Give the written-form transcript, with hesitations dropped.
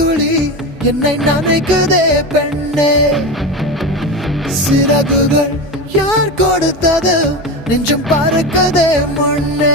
துளி என்னை நினைக்குதே பெண்ணே. சிறகுகள் யார் கொடுத்தது நெஞ்சம் பறக்கதே முன்னே.